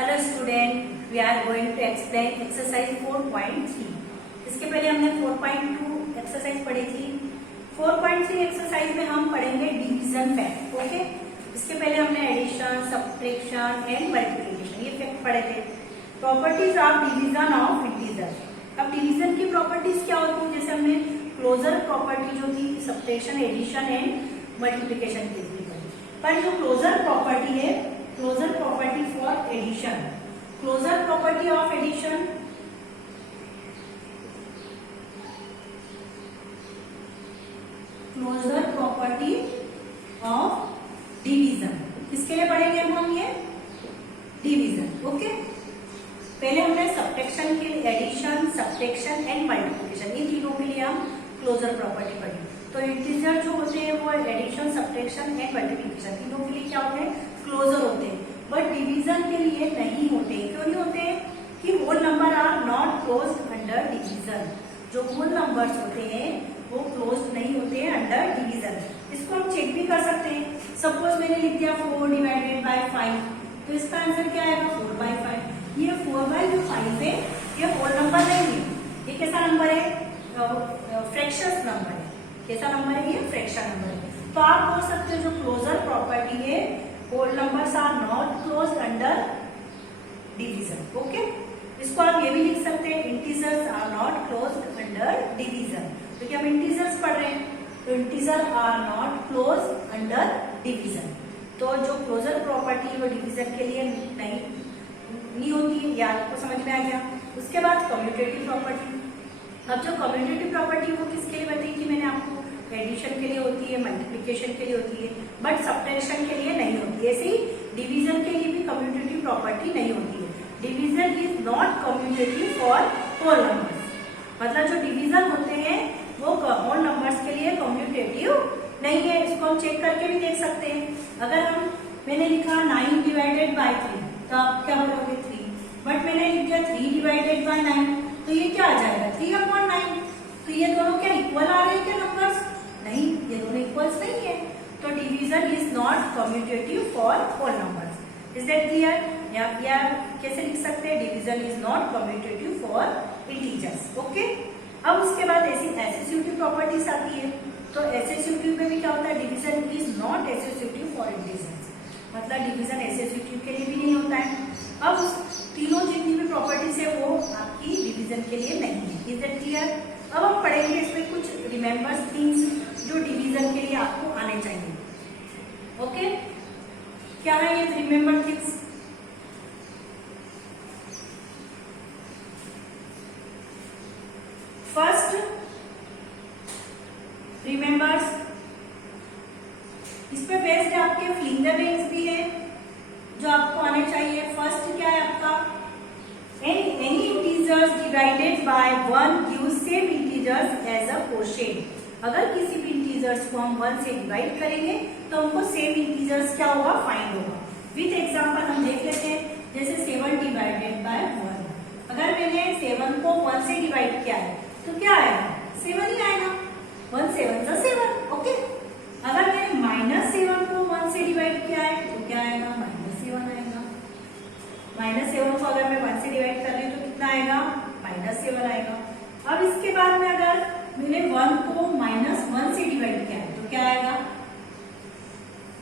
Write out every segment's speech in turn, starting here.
Hello student, we are going to explain exercise 4.3। इसके पहले हमने 4.2 एक्सरसाइज पढ़ी थी। 4.3 एक्सरसाइज में हम पढ़ेंगे डिवीजन फैक्ट। ओके, इसके पहले हमने एडिशन, सब्ट्रैक्शन एंड मल्टीप्लिकेशन ये फैक्ट पढ़े थे। Properties of division of integer. अब डिवीजन की प्रॉपर्टीज क्या होती है? जैसे हमने क्लोजर प्रॉपर्टी जो थी सब्ट्रैक्शन, एडिशन एंड मल्टीप्लिकेशन की थी, पर जो क्लोजर प्रॉपर्टी है, closure property for addition, closure property of addition, closure property of division, किसके लिए पढ़ेंगे हम ये? डिवीजन। ओके, पहले हमने सब्ट्रैक्शन के लिए एडिशन, सब्ट्रैक्शन एंड मल्टीप्लिकेशन, इन तीनों के लिए हम क्लोजर प्रॉपर्टी पढ़ी। तो इंटीजर जो होते हैं वो एडिशन, सब्ट्रैक्शन एंड मल्टीप्लिकेशन तीनों के लिए क्या होते हैं? क्लोजर होते हैं। बट डिवीजन के लिए नहीं होते। क्यों नहीं होते? कि whole number are not closed under division. जो होल नंबर्स होते हैं वो क्लोज्ड नहीं होते हैं अंडर डिवीजन। इसको हम चेक भी कर सकते हैं। सपोज मैंने लिख दिया 4 डिवाइडेड बाय 5, तो इसका आंसर क्या आएगा? 4/5। ये 4/5 है, ये होल नंबर नहीं है। ये कैसा नंबर है? फ्रैक्शंस नंबर है। कैसा नंबर है? ये फ्रैक्शन नंबर है। तो आप बोल सकते हो जो क्लोजर प्रॉपर्टी है, whole numbers are not closed under division. Okay, इसको आप ये भी लिख सकते हैं, integers are not closed under division, क्योंकि हम इंटीजर्स पढ़ रहे हैं। तो integer are not closed under division. तो जो क्लोजर प्रॉपर्टी वो डिवीजन के लिए नहीं होती है, ये आपको समझ में आ गया। उसके बाद कम्यूटेटिव प्रॉपर्टी। अब जो कम्यूटेटिव प्रॉपर्टी वो किसके लिए बताई थी मैंने आपको? एडिशन के लिए होती है, मल्टीप्लिकेशन के लिए होती है, बट सब्ट्रैक्शन के लिए नहीं होती है। ऐसे ही डिवीजन के लिए भी कम्यूटेटिव प्रॉपर्टी नहीं होती है। Division is not commutative for whole numbers. मतलब जो डिवीजन होते हैं वो होल नंबर्स के लिए कम्यूटेटिव नहीं है। इसको हम चेक करके भी देख सकते हैं। अगर मैंने लिखा 9 डिवाइडेड बाय 3, तो आप क्या बोलोगे? 3। बट मैंने लिखा 3 डिवाइडेड बाय 9, तो ये क्या आ जाएगा? 3/9। तो ये दोनों क्या इक्वल आ रहे हैं क्या नंबर्स? नहीं, ये दोनों इक्वल्स नहीं है। तो division is not commutative for whole numbers. Is that clear? या कैसे लिख सकते हैं? Division is not commutative for integers. Okay, अब उसके बाद ऐसी एसोसिएटिव प्रॉपर्टीज आती है। तो एसोसिएटिव में भी क्या होता है? Division is not associative for integers. मतलब डिवीजन एसोसिएटिव के लिए भी नहीं होता है। अब तीनों जितनी भी प्रॉपर्टीज है वो आपकी डिवीजन के लिए नहीं है। Is that clear? अब हम पढ़ेंगे इसमें कुछ रिमेंबर्स थिंग्स जो डिवीजन के लिए आपको आने चाहिए। ओके, क्या है ये रिमेंबर थिंग्स? फर्स्ट, रिमेंबर्स, इस पे बेस्ड आपके फिंगर बैंक्स भी है जो आपको आने चाहिए। फर्स्ट क्या है आपका? any integers divided by 1 gives same integers as a quotient। अगर किसी भी इंटीजर्स को हम 1 से डिवाइड करेंगे तो हमको सेम इंटीजर्स क्या होगा? फाइंड होगा। विथ एग्जांपल हम देख लेते हैं। जैसे 7 डिवाइडेड बाय 1, अगर मैंने 7 को 1 से डिवाइड किया है तो क्या आएगा? 7 ही आएगा। 1 7 × 7। ओके, अगर मैंने -7 को 1 से डिवाइड किया है तो क्या आएगा? -7 आएगा। -7 को अगर मैं 1 से डिवाइड कर रही हूँ तो कितना आएगा? -7 आएगा। अब इसके बाद में अगर मैंने 1 को -1 से डिवाइड किया है तो क्या आएगा?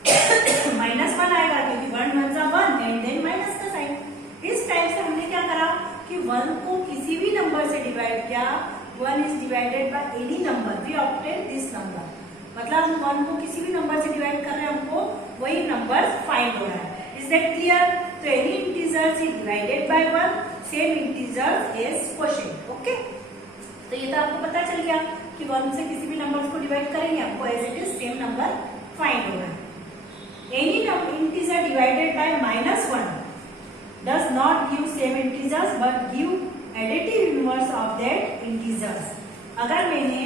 -1 आएगा, क्योंकि 1 1 × 1 एंड देन माइनस का साइन। इस टाइप से हमने क्या करा कि 1 को किसी भी नंबर से डिवाइड किया, 1 is divided by any number, we obtain this number. मतलब हम 1 को किसी भी नंबर से डिवाइड कर रहे हैं, हमको वही नंबर फाइंड हो रहा है। Is that clear? तो any integers is divided by 1, same integers is quotient। Okay, तो ये तो आपको पता चल गया कि 1 से किसी भी नंबर को डिवाइड करेंगे हमको as it is same number find होगा। Any integer divided by -1 does not give same integers but give additive inverse of that integers। अगर मैंने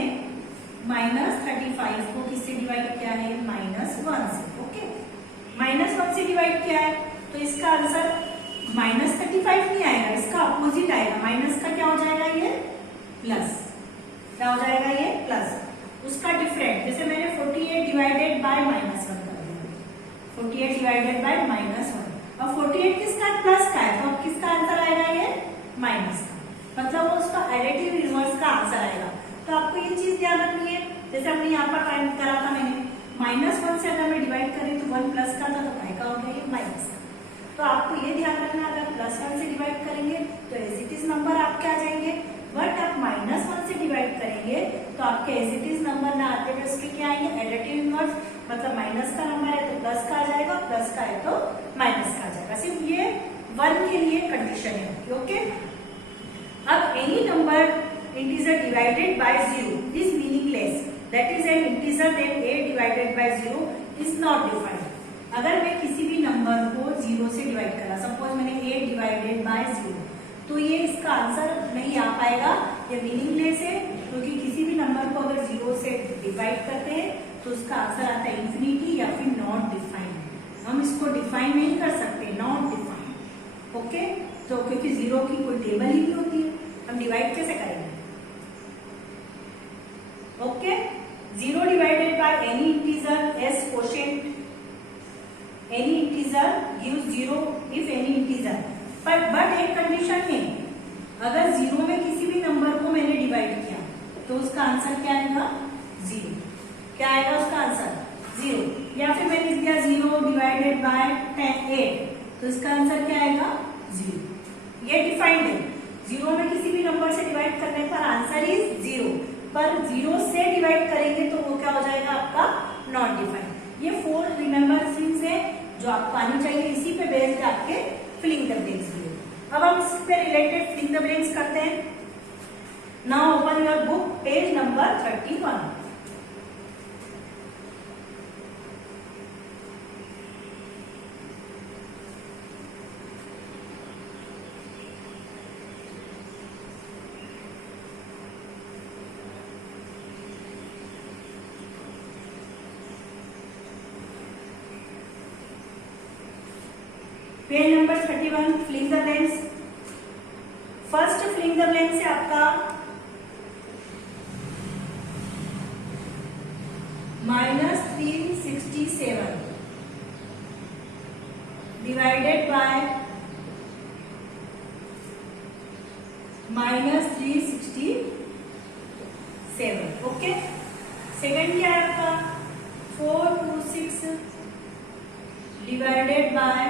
-35 को किससे डिवाइड किया है? -1 से। ओके, -1 से डिवाइड किया है तो इसका आंसर -35 नहीं आएगा, इसका अपोजिट आएगा। माइनस का क्या हो जाएगा? ये प्लस। क्या हो जाएगा? ये प्लस। उसका डिफरेंट, जैसे मैंने 48 डिवाइडेड बाय -1 कर दिया, 48 डिवाइडेड बाय -1। अब 48 किसका है? प्लस का है, तो अब किसका आंसर आएगा? ये माइनस का, मतलब वो उसका एडिटिव इनवर्स का आंसर आएगा। तो आपको ये चीज ध्यान रखनी है, जैसे हमने यहाँ पर फाइंड करा था मैंने, -1 से अगर मैं डिवाइड करें तो 1 प्लस का था, तो काय का हो गया? ये माइनस का। तो आपको ये ध्यान रखना, अगर +1 से डिवाइड करेंगे तो एज इट इज नंबर आपके आ जाएंगे, बट आप -1 से डिवाइड करेंगे तो आपके एज इट इज नंबर ना आते हुए उसके क्या आएंगे? एडिटिव इनवर्स, मतलब माइनस का नंबर है तो प्लस का आ जाएगा, प्लस का है तो माइनस का आ जाएगा। सिर्फ ये 1 के लिए कंडीशन है, ओके। अब any number integer divided by 0 is meaningless, that is an integer then a divided by 0 is not defined. अगर मैं किसी भी नंबर को 0 से डिवाइड करा, सपोज मैंने a डिवाइडेड बाय 0, तो ये इसका आंसर नहीं आ पाएगा, ये मीनिंगलेस है, क्योंकि किसी भी नंबर को अगर 0 से डिवाइड करते हैं तो उसका आंसर आता है इंफिनिटी या फिर नॉट डिफाइंड। हम इसको डिफाइन नहीं कर सकते, नॉट डिफाइंड, ओके। तो क्योंकि 0 की कोई टेबल ही नहीं होती है, हम डिवाइड कैसे करेंगे? Okay, 0 divided by any integer as quotient, any integer gives 0 if any integer, but एक कंडीशन है, अगर 0 में किसी भी नंबर को मैंने डिवाइड किया तो उसका आंसर क्या आएगा? 0। क्या आएगा उसका आंसर? 0। या फिर मैंने दिया 0 डिवाइडेड बाय 8, तो इसका आंसर क्या आएगा? 0। ये डिफाइंड है, 0 में किसी भी नंबर से डिवाइड करने पर आंसर इज 0, पर 0 से डिवाइड करेंगे तो वो क्या हो जाएगा आपका? Not defined. ये 4 रिमेंबर थिंग्स है जो आपको आनी चाहिए, इसी पे बेस्ड आपके फिलिंग द ब्लैंक्स भी। अब हम इस पे रिलेटेड फिलिंग द ब्लैंक्स करते हैं। Now open your book, page number 31। Page number 31, filling the blanks. First filling the blanks है आपका -367 डिवाइडेड बाय -367, ओके। सेकंड क्या है आपका? 426 divided by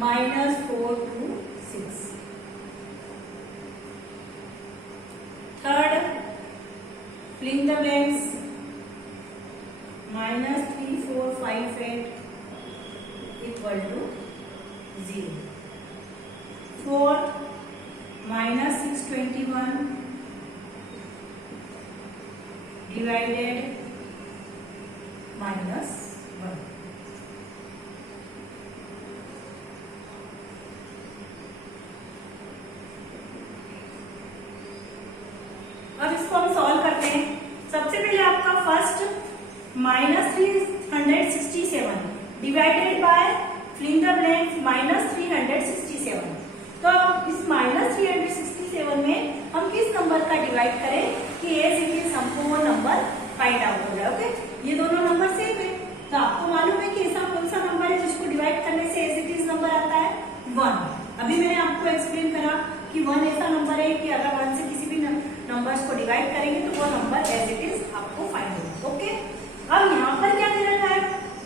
-426। Third, filling the blanks, -3458 equal to 0। Fourth, -621 divided -1। अब इसको हम सॉल्व करते हैं। सबसे पहले आपका first -367 divided by filling the blanks -367। तो इस -367 में हम किस नंबर का डिवाइड करें कि एज इट इज हमको वो नंबर फाइंड आउट हो जाए, ओके। ये दोनों नंबर सेम है, तो आपको मालूम है कि ऐसा कौन सा नंबर है जिसको डिवाइड करने से एज इट इज नंबर आता है? 1। अभी मैंने आपको एक्सप्लेन करा कि 1 ऐसा नंबर है कि अगर 1 से किसी भी नंबर्स को डिवाइड करेंगे तो वो नंबर एज इट इज आपको फाइंड होगा, ओके। अब यहाँ पर क्या दे रखा है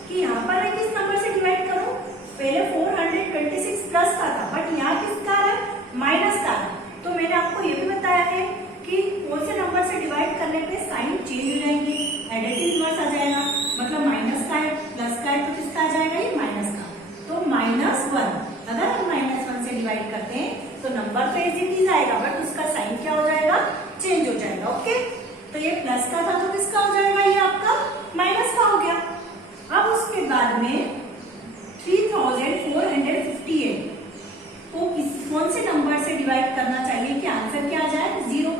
कि यहाँ पर मैं किस नंबर से डिवाइड करूं? पहले 426 प्लस का था, बट यहाँ किसका है? माइनस का है। तो मैंने आपको ये भी बताया है कि कौन से नंबर से डिवाइड करने पे साइन चेंज हो जाएंगे, एडिटिव इनवर्स आ जाएगा, मतलब माइनस का है प्लस का है तो किसका आ जाएगा? ये माइनस का। तो -1 अगर हम -1 से डिवाइड करते हैं तो नंबर तो एज इट इज आएगा, बट उसका साइन क्या हो जाएगा? चेंज हो जाएगा, ओके। तो ये प्लस का था तो किसका हो जाएगा? ये आपका माइनस का हो गया। अब उसके बाद में 3458 को कौन से नंबर से डिवाइड करना चाहिए कि आंसर क्या आ जाए? 0।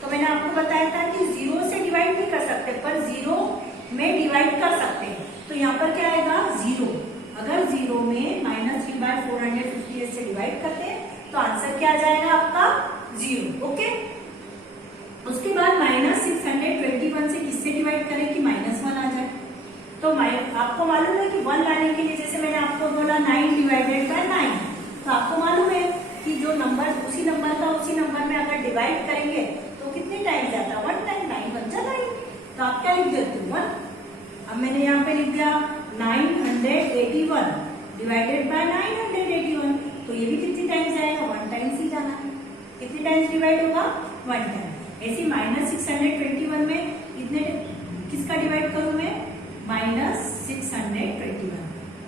तो मैंने आपको बताया था कि 0 से डिवाइड नहीं कर सकते, पर 0 में डिवाइड कर सकते हैं। तो यहाँ पर क्या आएगा? 0। अगर 0 में -3/458 से डिवाइड करते हैं तो आंसर क्या आ जाएगा आपका? 0, ओके। उसके बाद -621 से किससे डिवाइड करें कि -1 आ जाए? तो आपको मालूम है कि 1 लाने के लिए जैसे नंबर उसी नंबर में अगर डिवाइड करेंगे तो कितने टाइम जाता है, 1 टाइम, 9 बन जाता है। तो आप क्या लिख देते हो, 1। अब मैंने यहाँ पे लिख दिया 981 डिवाइडेड बाय 981, तो ये भी कितनी टाइम्स जाएगा, 1 टाइम्स ही जाना है। कितने टाइम्स डिवाइड होगा, 1 टाइम। ऐसे -621 में कितने किसका डिवाइड करूं मैं, -621,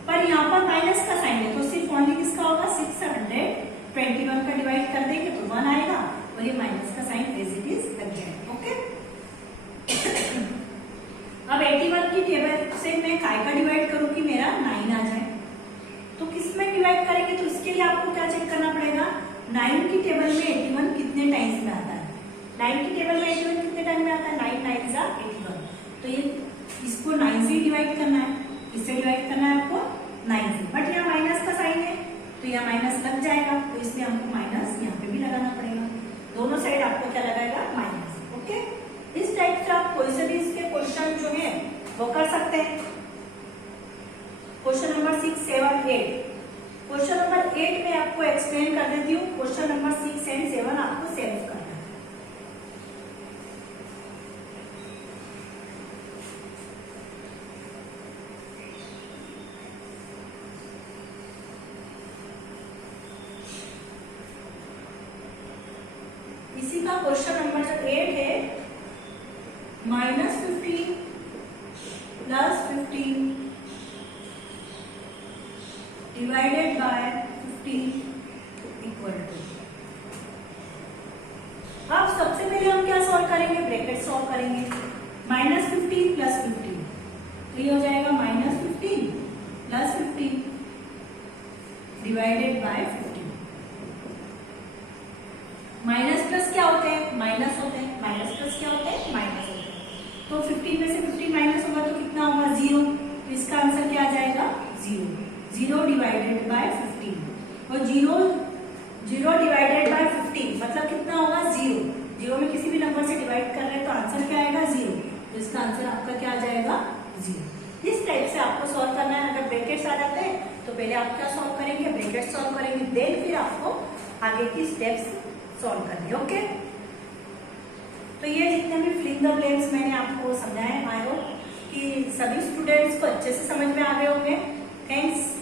पर यहाँ पर माइनस का साइन है तो सिर्फ ओनली किसका होगा, 621 का डिवाइड कर देंगे तो 1 आएगा और ये माइनस का साइन एज इट इज लग जाएगा। ओके, अब 81 की टेबल से मैं काय का डिवाइड करूं कि मेरा 9 आ जाए, तो किस में डिवाइड करेंगे, तो इसके लिए आपको क्या चेक करना पड़ेगा, 9 की टेबल में 81 कितने टाइम्स में आता है, 9 की टेबल में 81 कितने टाइम में आता है, 9 9 जा 81, तो ये इसको 9 से डिवाइड करना है, इससे डिवाइड करना है आपको 9 से, बट यहाँ माइनस का साइन है तो यहाँ माइनस लग जाएगा, तो इसलिए हमको माइनस यहाँ पे भी लगाना पड़ेगा, दोनों साइड आपको क्या लगाएगा, माइनस। ओके, इस टाइप का आप कोई से भी इसके क्वेश्चन जो है वो कर सकते हैं। क्वेश्चन नंबर 6, 7, 8, क्वेश्चन नंबर 8 में आपको एक्सप्लेन कर देती हूँ, क्वेश्चन नंबर 6 एंड 7 आपको सेव करना है। इसी का क्वेश्चन नंबर जो 8 है, -15 plus 15 divided by 15 equal to. अब सबसे पहले हम क्या सॉल्व करेंगे, ब्रैकेट सॉल्व करेंगे, -15 प्लस 15, तो ये हो जाएगा -15 plus 15 divided by 15। Minus plus क्या होते हैं, माइनस होते हैं, माइनस प्लस क्या होते हैं, माइनस होते हैं, तो 15 में से 15 माइनस होगा तो कितना होगा, 0, तो इसका आंसर क्या आ जाएगा, 0, 0 डिवाइडेड बाय 15, और 0 डिवाइडेड बाय 15 मतलब कितना होगा, 0, 0 में किसी भी नंबर से डिवाइड कर रहे हैं तो आंसर क्या आएगा, 0, तो इसका आंसर आपका क्या आ जाएगा, 0। इस टाइप से आपको सॉल्व करना है। अगर ब्रैकेट्स आ जाते हैं तो पहले आप क्या सॉल्व करेंगे, ब्रैकेट सॉल्व करेंगे, देन फिर आपको आगे की स्टेप्स सॉल्व करनी। ओके, तो ये जितने भी फिलिंग द ब्लैंक्स मैंने आपको समझाए, आई होप कि सभी स्टूडेंट्स को अच्छे से समझ में आ गए होंगे। थैंक्स।